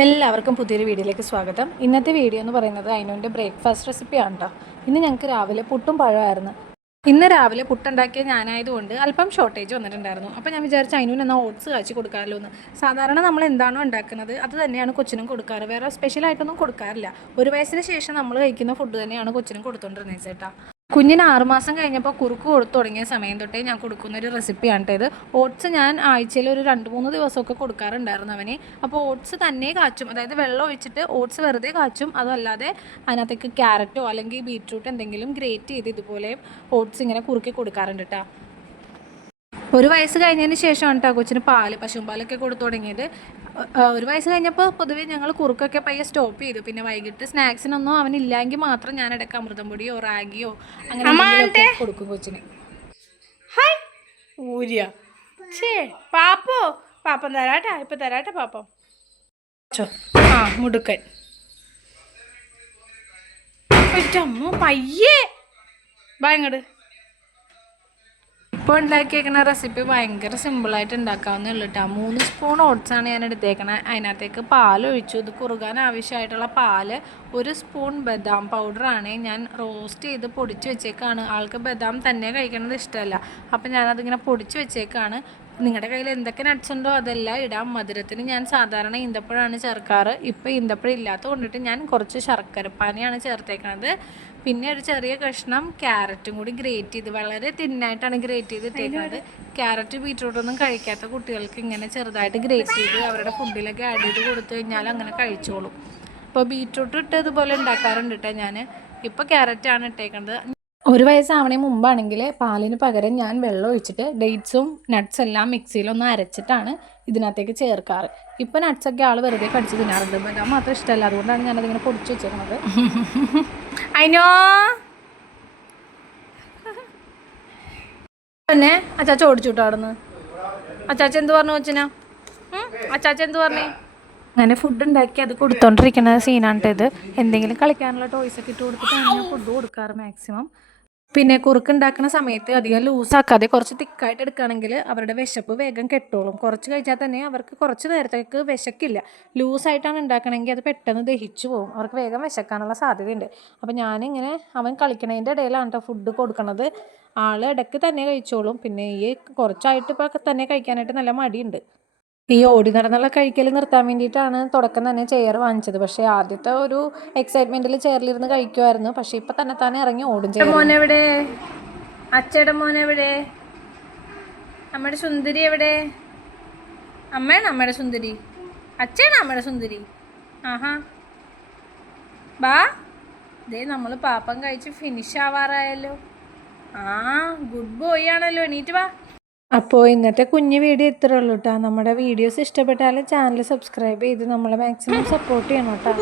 എല്ലാവർക്കും പുതിയൊരു വീഡിയോയിലേക്ക് സ്വാഗതം. ഇന്നത്തെ വീഡിയോ എന്ന് പറയുന്നത് അതിനുവിൻ്റെ ബ്രേക്ക്ഫാസ്റ്റ് റെസിപ്പിയാണ് കേട്ടോ. ഇന്ന് ഞങ്ങൾക്ക് രാവിലെ പുട്ടും പഴമായിരുന്നു. ഇന്ന് രാവിലെ പുട്ടുണ്ടാക്കിയ ഞാനായതുകൊണ്ട് അല്പം ഷോർട്ടേജ് വന്നിട്ടുണ്ടായിരുന്നു. അപ്പോൾ ഞാൻ വിചാരിച്ചു അതിനുവിന് എന്നാൽ ഓട്സ് കാച്ചി കൊടുക്കാമല്ലോ എന്ന്. സാധാരണ നമ്മൾ എന്താണോ ഉണ്ടാക്കുന്നത് അത് തന്നെയാണ് കൊച്ചിനും കൊടുക്കാറ്. വേറെ സ്പെഷ്യലായിട്ടൊന്നും കൊടുക്കാറില്ല. 1 വയസ്സിന് ശേഷം നമ്മൾ കഴിക്കുന്ന ഫുഡ് തന്നെയാണ് കൊച്ചിനും കൊടുത്തുകൊണ്ടിരുന്നത് ചേട്ടാ. കുഞ്ഞിന് 6 മാസം കഴിഞ്ഞപ്പോൾ കുറുക്ക് കൊടുത്തു തുടങ്ങിയ സമയം തൊട്ടേ ഞാൻ കൊടുക്കുന്നൊരു റെസിപ്പിയാണ് ഇത്. ഓട്സ് ഞാൻ ആഴ്ചയിൽ ഒരു 2-3 ദിവസമൊക്കെ കൊടുക്കാറുണ്ടായിരുന്നു അവന്. അപ്പോൾ ഓട്സ് തന്നെ കാച്ചും, അതായത് വെള്ളം ഒഴിച്ചിട്ട് ഓട്സ് വെറുതെ കാച്ചും. അതല്ലാതെ അതിനകത്തേക്ക് ക്യാരറ്റോ അല്ലെങ്കിൽ ബീറ്റ്റൂട്ട് എന്തെങ്കിലും ഗ്രേറ്റ് ചെയ്ത് ഇതുപോലെ ഓട്സ് ഇങ്ങനെ കുറുക്കി കൊടുക്കാറുണ്ട് കേട്ടോ. 1 വയസ്സ് കഴിഞ്ഞതിന് ശേഷമാണ് കേട്ടോ കൊച്ചിന് പശുമ്പാലൊക്കെ കൊടുത്തു തുടങ്ങിയത്. 1 വയസ്സ് കഴിഞ്ഞപ്പോൾ പൊതുവേ ഞങ്ങൾ കുറുക്കൊക്കെ പയ്യെ സ്റ്റോപ്പ് ചെയ്തു. പിന്നെ വൈകിട്ട് സ്നാക്സിനൊന്നും അവനില്ലെങ്കിൽ മാത്രം ഞാൻ ഇടയ്ക്ക് അമൃതം പൊടിയോ റാഗിയോ അങ്ങനെ കൊടുക്കും കൊച്ചിന്. പാപ്പം തരാട്ടാ, ഇപ്പം തരാട്ടെ പാപ്പം. മുടുക്കൻ പയ്യേ ഭയങ്കര. ഇപ്പോൾ ഉണ്ടാക്കിയേക്കുന്ന റെസിപ്പി ഭയങ്കര സിമ്പിളായിട്ട് ഉണ്ടാക്കാവുന്നേ ഉള്ളൂ കേട്ടോ. 3 സ്പൂൺ ഓട്സാണ് ഞാൻ എടുത്തേക്കണത്. അതിനകത്തേക്ക് പാലൊഴിച്ചു. ഇത് കുറുകാൻ ആവശ്യമായിട്ടുള്ള പാല്. 1 സ്പൂൺ ബദാം പൗഡറാണ് ഞാൻ റോസ്റ്റ് ചെയ്ത് പൊടിച്ച് വെച്ചേക്കാണ്. ആൾക്ക് ബദാം തന്നെ കഴിക്കുന്നത് ഇഷ്ടമല്ല, അപ്പം ഞാനതിങ്ങനെ പൊടിച്ച് വെച്ചേക്കാണ്. നിങ്ങളുടെ കയ്യിൽ എന്തൊക്കെ നട്ട്സ് ഉണ്ടോ അതെല്ലാം ഇടാം. മധുരത്തിന് ഞാൻ സാധാരണ ഈന്തപ്പഴമാണ് ചേർക്കാറ്. ഇപ്പോൾ ഈന്തപ്പഴം ഇല്ലാത്തത് കൊണ്ടിട്ട് ഞാൻ കുറച്ച് ശർക്കരപ്പാനിയാണ് ചേർത്തേക്കണത്. പിന്നെ ഒരു ചെറിയ കഷ്ണം ക്യാരറ്റും കൂടി ഗ്രേറ്റ് ചെയ്ത്, വളരെ തിന്നായിട്ടാണ് ഗ്രേറ്റ് ചെയ്തിട്ടേക്കുന്നത്. ക്യാരറ്റ് ബീറ്റ്റൂട്ടൊന്നും കഴിക്കാത്ത കുട്ടികൾക്ക് ഇങ്ങനെ ചെറുതായിട്ട് ഗ്രേറ്റ് ചെയ്ത് അവരുടെ ഫുഡിലൊക്കെ ആഡ് ചെയ്ത് കൊടുത്തു കഴിഞ്ഞാൽ അങ്ങനെ കഴിച്ചോളും. അപ്പോൾ ബീറ്റ്റൂട്ട് ഇട്ട് ഇതുപോലെ ഉണ്ടാക്കാറുണ്ട് കേട്ടോ ഞാൻ. ഇപ്പോൾ ക്യാരറ്റാണ് ഇട്ടേക്കുന്നത്. 1 വയസ്സാവണേ മുമ്പാണെങ്കിൽ പാലിന് പകരം ഞാൻ വെള്ളം ഒഴിച്ചിട്ട് ഡേറ്റ്സും നട്ട്സ് എല്ലാം മിക്സിയിലൊന്ന് അരച്ചിട്ടാണ് ഇതിനകത്തേക്ക് ചേർക്കാറ്. ഇപ്പോൾ നട്ട്സൊക്കെ ആൾ വെറുതെ കടിച്ച് തിന്നാറുണ്ട്. ബദാം മാത്രം ഇഷ്ടമല്ല, അതുകൊണ്ടാണ് ഞാനതിങ്ങനെ പൊടിച്ച് വെച്ചേക്കുന്നത്. അയിനോ പിന്നെ അച്ചാച്ച ഓടിച്ചു വിട്ടോ അവിടെ നിന്ന്. അച്ചാച്ച എന്ത് പറഞ്ഞു കൊച്ചിനാ? അച്ചാച്ച എന്ത് പറഞ്ഞേ? അങ്ങനെ ഫുഡ് ഉണ്ടാക്കി അത് കൊടുത്തോണ്ടിരിക്കുന്ന സീനാണ് ഇത്. എന്തെങ്കിലും കളിക്കാനുള്ള ടോയ്സൊക്കെ ഇട്ട് കൊടുത്തിട്ടാണ് ഞാൻ ഫുഡ് കൊടുക്കാറ് മാക്സിമം. പിന്നെ കുറുക്ക് ഉണ്ടാക്കുന്ന സമയത്ത് അധികം ലൂസാക്കാതെ കുറച്ച് തിക്കായിട്ട് എടുക്കുകയാണെങ്കിൽ അവരുടെ വിശപ്പ് വേഗം കെട്ടോളും. കുറച്ച് കഴിച്ചാൽ തന്നെ അവർക്ക് കുറച്ച് നേരത്തേക്ക് വിശക്കില്ല. ലൂസായിട്ടാണ് ഉണ്ടാക്കണമെങ്കിൽ അത് പെട്ടെന്ന് ദഹിച്ചു പോകും, അവർക്ക് വേഗം വിശക്കാനുള്ള സാധ്യതയുണ്ട്. അപ്പോൾ ഞാനിങ്ങനെ അവൻ കളിക്കണതിൻ്റെ ഇടയിലാണ് കേട്ടോ ഫുഡ് കൊടുക്കണത്. ആൾ ഇടയ്ക്ക് തന്നെ കഴിച്ചോളും. പിന്നെ ഈ കുറച്ചായിട്ട് ഇപ്പോൾ തന്നെ കഴിക്കാനായിട്ട് നല്ല മടിയുണ്ട്. ഈ ഓടി നടന്നുള്ള കഴിക്കൽ നിർത്താൻ വേണ്ടിയിട്ടാണ് തുടക്കം തന്നെ ചെയർ വാങ്ങിച്ചത്. പക്ഷേ ആദ്യത്തെ ഒരു എക്സൈറ്റ്മെൻറ്റിൽ ചെയറിലിരുന്ന് കഴിക്കുമായിരുന്നു. പക്ഷേ ഇപ്പം തന്നെ ഇറങ്ങി ഓടും. മോനെവിടെ? അച്ഛയുടെ മോനെവിടെ? അമ്മയുടെ സുന്ദരി എവിടെ? അമ്മയാണ് അമ്മയുടെ സുന്ദരി, അച്ഛയാണ് അമ്മയുടെ സുന്ദരി. ആഹാ ബാ, ഇതേ നമ്മൾ പാപ്പം കഴിച്ച് ഫിനിഷ് ആവാറായല്ലോ. ഗുഡ് ബോയ് ആണല്ലോ, എണീറ്റ് വാ. അപ്പോൾ ഇന്നത്തെ കുഞ്ഞു വീഡിയോ ഇത്രേ ഉള്ളൂ കേട്ടോ. നമ്മുടെ വീഡിയോസ് ഇഷ്ടപ്പെട്ടാൽ ചാനൽ സബ്സ്ക്രൈബ് ചെയ്ത് നമ്മളെ മാക്സിമം സപ്പോർട്ട് ചെയ്യണം കേട്ടോ.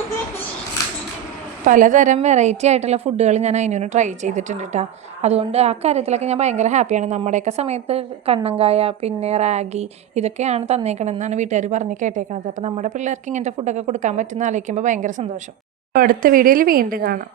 പലതരം വെറൈറ്റി ആയിട്ടുള്ള ഫുഡുകൾ ഞാൻ അതിനൊന്ന് ട്രൈ ചെയ്തിട്ടുണ്ട് കേട്ടോ. അതുകൊണ്ട് ആ കാര്യത്തിലൊക്കെ ഞാൻ ഭയങ്കര ഹാപ്പിയാണ്. നമ്മുടെയൊക്കെ സമയത്ത് കണ്ണങ്കായ പിന്നെ റാഗി ഇതൊക്കെയാണ് തന്നേക്കണമെന്നാണ് വീട്ടുകാർ പറഞ്ഞ് കേട്ടേക്കണത്. അപ്പോൾ നമ്മുടെ പിള്ളേർക്ക് ഇങ്ങനത്തെ ഫുഡൊക്കെ കൊടുക്കാൻ പറ്റുന്ന ആലോചിക്കുമ്പോൾ ഭയങ്കര സന്തോഷം. അടുത്ത വീഡിയോയിൽ വീണ്ടും കാണാം.